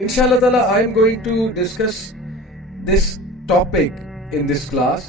Inshallah ta'ala, I am going to discuss this topic in this class.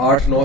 8-9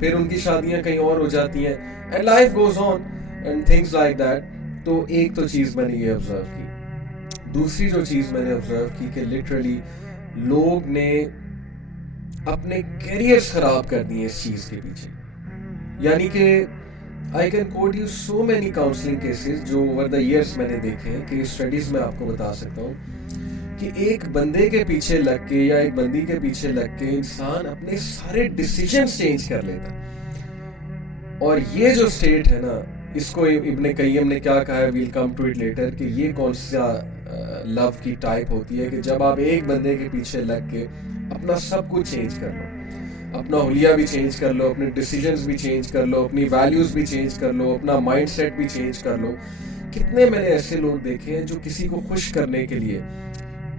پھر ان کی شادیاں کہیں اور ہو جاتی ہیں and life goes on and things like that. تو ایک تو چیز میں نے یہ آبزرو کی. دوسری جو چیز میں نے آبزرو کی کہ لٹرلی لوگ نے اپنے کیریئرز خراب کر دیے اس چیز کے پیچھے. یعنی کہ I can quote you so many counseling cases جو over the years میں نے دیکھے ہیں کہ اسٹڈیز میں آپ کو بتا سکتا ہوں کہ ایک بندے کے پیچھے لگ کے یا ایک بندی کے پیچھے لگ کے انسان اپنے سارے ڈیسیجنز چینج کر لیتا ہے. اور یہ جو اسٹیٹ ہے نا, اس کو ابن قیم نے کیا کہا ہے, we'll come to it later, کہ یہ کون سا لو کی ٹائپ ہوتی ہے کہ جب آپ ایک بندے کے پیچھے لگ کے اپنا سب کچھ چینج کر لو, اپنا حلیہ بھی چینج کر لو, اپنے ڈیسیجنز بھی چینج کر لو, اپنی ویلیوز بھی چینج کر لو, اپنا مائنڈ سیٹ بھی چینج کر لو. کتنے میں نے ایسے لوگ دیکھے ہیں جو کسی کو خوش کرنے کے لیے,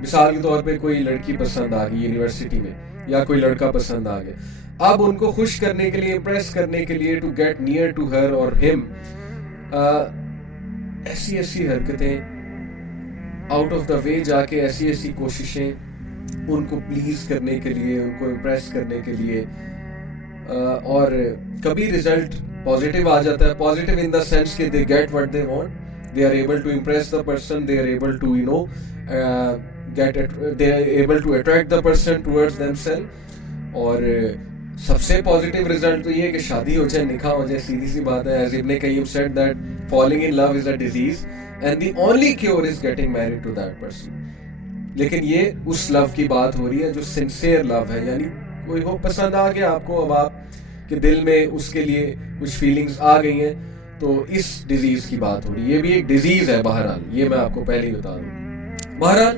مثال کے طور پہ کوئی لڑکی پسند آ گئی یونیورسٹی میں یا کوئی لڑکا پسند آ گیا, اب ان کو خوش کرنے کے لیے, امپریس کرنے کے لیے, to get near to her اور ہم, ایسی ایسی حرکتیں, آؤٹ آف دا وے جا کے ایسی ایسی کوششیں ان کو پلیز کرنے کے لیے, ان کو امپریس کرنے کے لیے. اور کبھی ریزلٹ پازیٹیو آ جاتا ہے, پازیٹیو ان دا سینس کہ they get what they want, they are able to impress the person, they are able to you know get it, they are able to attract the person towards them self. اور سب سے positive result تو یہ ہے کہ شادی ہو جائے, نکاح ہو جائے, سیدھی سی بات ہے. As Ibn Qayyim said that falling in love is a disease and the only cure is getting married to that person. لیکن یہ اس لو کی بات ہو رہی ہے جو سنسیئر لو ہے, یعنی کوئی ہو پسند آ گیا آپ کو, اب آپ کے دل میں اس کے لیے کچھ فیلنگز آ گئی ہیں, تو اس ڈیزیز کی بات ہو رہی ہے. یہ بھی ایک ڈیزیز ہے بہرحال, یہ میں آپ کو پہلے ہی بتا دوں. بہرحال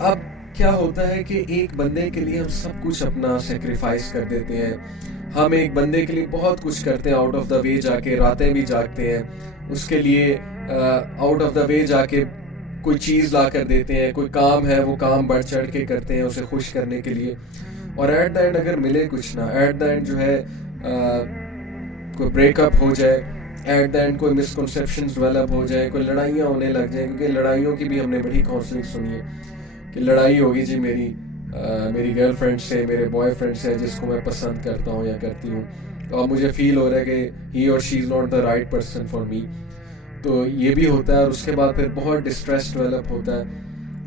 اب کیا ہوتا ہے کہ ایک بندے کے لیے ہم سب کچھ اپنا سیکریفائس کر دیتے ہیں, ہم ایک بندے کے لیے بہت کچھ کرتے ہیں, آؤٹ آف دا وے جا کے راتیں بھی جاگتے ہیں اس کے لیے, آؤٹ آف دا وے جا کے کوئی چیز لا کر دیتے ہیں, کوئی کام ہے وہ کام بڑھ چڑھ کے کرتے ہیں اسے خوش کرنے کے لیے. اور ایٹ دا اینڈ اگر ملے کچھ نہ, ایٹ دا اینڈ جو ہے کوئی بریک اپ ہو جائے, ایٹ دا اینڈ کوئی مسکنسیپشنز ڈیولپ ہو جائے, کوئی لڑائیاں ہونے لگ جائیں, کیونکہ لڑائیوں کی بھی ہم نے بڑی کاؤنسلنگ سنی ہے کہ لڑائی ہوگی جی میری گرل فرینڈ سے, میرے بوائے فرینڈ سے جس کو میں پسند کرتا ہوں یا کرتی ہوں, اور مجھے فیل ہو رہا ہے کہ he or she is not the right person for me. تو یہ بھی ہوتا ہے, اور اس کے بعد پھر بہت ڈسٹریس ڈیولپ ہوتا ہے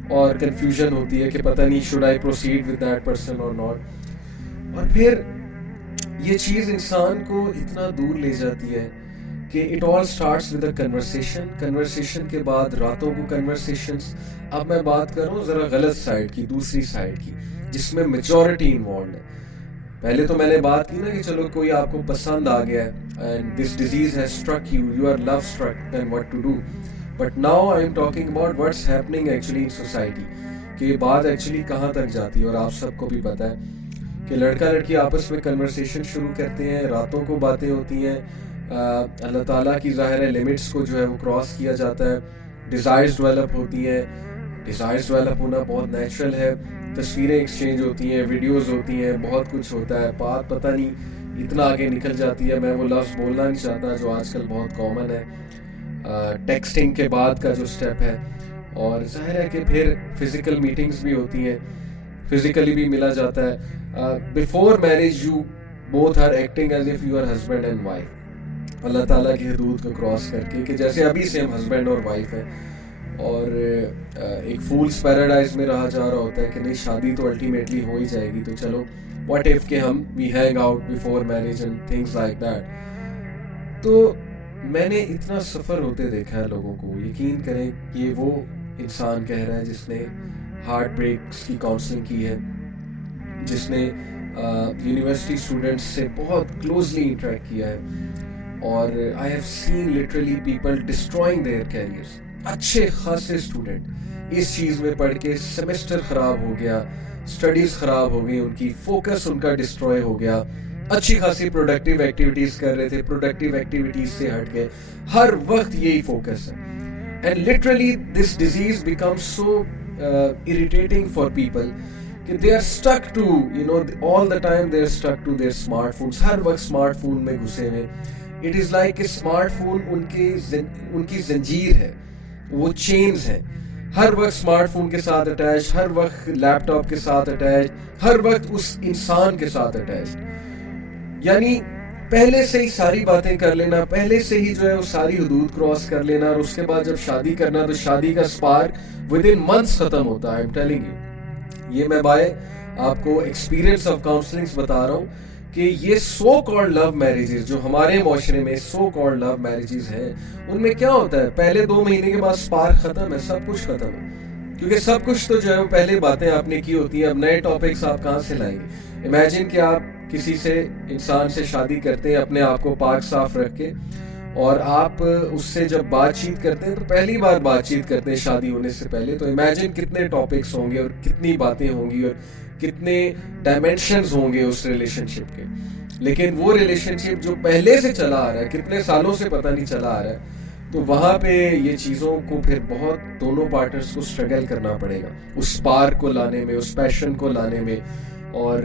اور کنفیوژن ہوتی ہے کہ پتہ نہیں should I proceed with that person اور ناٹ. اور پھر یہ چیز انسان کو اتنا دور لے جاتی ہے کہ it all starts with a conversation کے بعد راتوں کو کنورسیشنس. اب میں بات کر رہا ہوں ذرا غلط سائڈ کی, دوسری سائڈ کی, جس میں میجورٹی انوالوڈ ہے. پہلے تو میں نے بات کی نا کہ چلو کوئی آپ کو پسند آ گیا ہے and this disease has struck you, you are love struck, then what to do. But now I am talking about what's happening actually in society, کہ یہ بات ایکچولی کہاں تک جاتی ہے. اور آپ سب کو بھی پتہ ہے کہ لڑکا لڑکی آپس میں کنورسیشن شروع کرتے ہیں, راتوں کو باتیں ہوتی ہیں, اللہ تعالیٰ کی ظاہر ہے لمٹس کو جو ہے وہ کراس کیا جاتا ہے, ڈیزائرز ڈیولپ ہوتی ہیں, ڈیزائرز ڈیولپ ہونا بہت نیچرل ہے, تصویریں ایکسچینج ہوتی ہیں, ویڈیوز ہوتی ہیں, بہت کچھ ہوتا ہے. بات پتہ نہیں اتنا آگے نکل جاتی ہے, میں وہ لفظ بولنا نہیں چاہتا جو آج کل بہت کامن ہے, ٹیکسٹنگ کے بعد کا جو سٹیپ ہے. اور ظاہر ہے کہ پھر فزیکل میٹنگز بھی ہوتی ہیں, فزیکلی بھی ملا جاتا ہے. Before marriage you both are acting as if you are husband and wife, اللہ تعالیٰ کی حدود کو کراس کر کے, کہ جیسے ابھی سے ہم ہسبینڈ اور وائف ہیں. اور ایک فولس پیراڈائز میں رہا جا رہا ہوتا ہے کہ نہیں شادی تو الٹیمیٹلی ہو ہی جائے گی, تو چلو واٹ ایف کہ ہم we hang out before marriage and things like that. تو میں نے اتنا سفر ہوتے دیکھا ہے لوگوں کو, یقین کریں یہ وہ انسان کہہ رہا ہے جس نے ہارٹ بریکس کی کاؤنسلنگ کی ہے, جس نے یونیورسٹی اسٹوڈنٹس سے بہت کلوزلی انٹریکٹ کیا ہے. اور I have seen literally people destroying their careers. اچھے خاصے اسٹوڈنٹ اس چیز میں پڑھ کے سیمسٹر خراب ہو گیا, اسٹڈیز خراب ہو گئی ان کی, فوکس ان کا ڈسٹروائے ہو گیا. اچھی خاصی پروڈکٹیو ایکٹیویٹیز کر رہے تھے, پروڈکٹیو ایکٹیویٹیز سے ہٹ گئے, ہر وقت یہی فوکس ہے. And literally this disease becomes so irritating for people کہ they are stuck to, you know, all the time they are stuck to their smartphones, ہر وقت اسمارٹ فون میں گھسے ہوئے. It is like کہ اسمارٹ فون ان کی زنجیر ہے, وہ chains ہیں ہر وقت اسمارٹ فون کے ساتھ اٹیچ، ہر وقت لیپ ٹاپ کے ساتھ اٹیچ، ہر وقت اس انسان کے ساتھ اٹیچ. یعنی پہلے سے ہی ساری باتیں کر لینا، پہلے سے ہی جو ہے وہ ساری حدود کراس کر لینا، اور اس کے بعد جب شادی کرنا تو شادی کا اسپارک ود ان منتھس ختم ہوتا ہے. I'm telling you. یہ میں بھائی آپ کو ایکسپیرینس آف کاؤنسلنگ بتا رہا ہوں کہ یہ سو کالڈ لو میرجز جو ہمارے معاشرے میں سو کالڈ لو میرجز ہیں، ان میں کیا ہوتا ہے، پہلے 2 مہینے کے بعد اسپارک ختم ہے، سب کچھ ختم ہے. کیونکہ سب کچھ تو جو ہے پہلے باتیں آپ نے کی ہوتی ہیں. اب نئے ٹاپکس آپ کہاں سے لائیں گے؟ امیجن کہ آپ کسی سے انسان سے شادی کرتے ہیں اپنے آپ کو پاک صاف رکھ کے، اور آپ اس سے جب بات چیت کرتے ہیں تو پہلی بار بات چیت کرتے ہیں شادی ہونے سے پہلے، تو امیجن کتنے ٹاپکس ہوں گے اور کتنی باتیں ہوں گی اور کتنے ڈائمینشنز ہوں گے اس ریلیشن شپ کے. لیکن وہ ریلیشن شپ جو پہلے سے چلا آ رہا ہے، کتنے سالوں سے پتہ نہیں چلا آ رہا ہے، تو وہاں پہ یہ چیزوں کو پھر بہت دونوں پارٹنرز کو اسٹرگل کرنا پڑے گا اس پار کو لانے میں، اس پیشن کو لانے میں، اور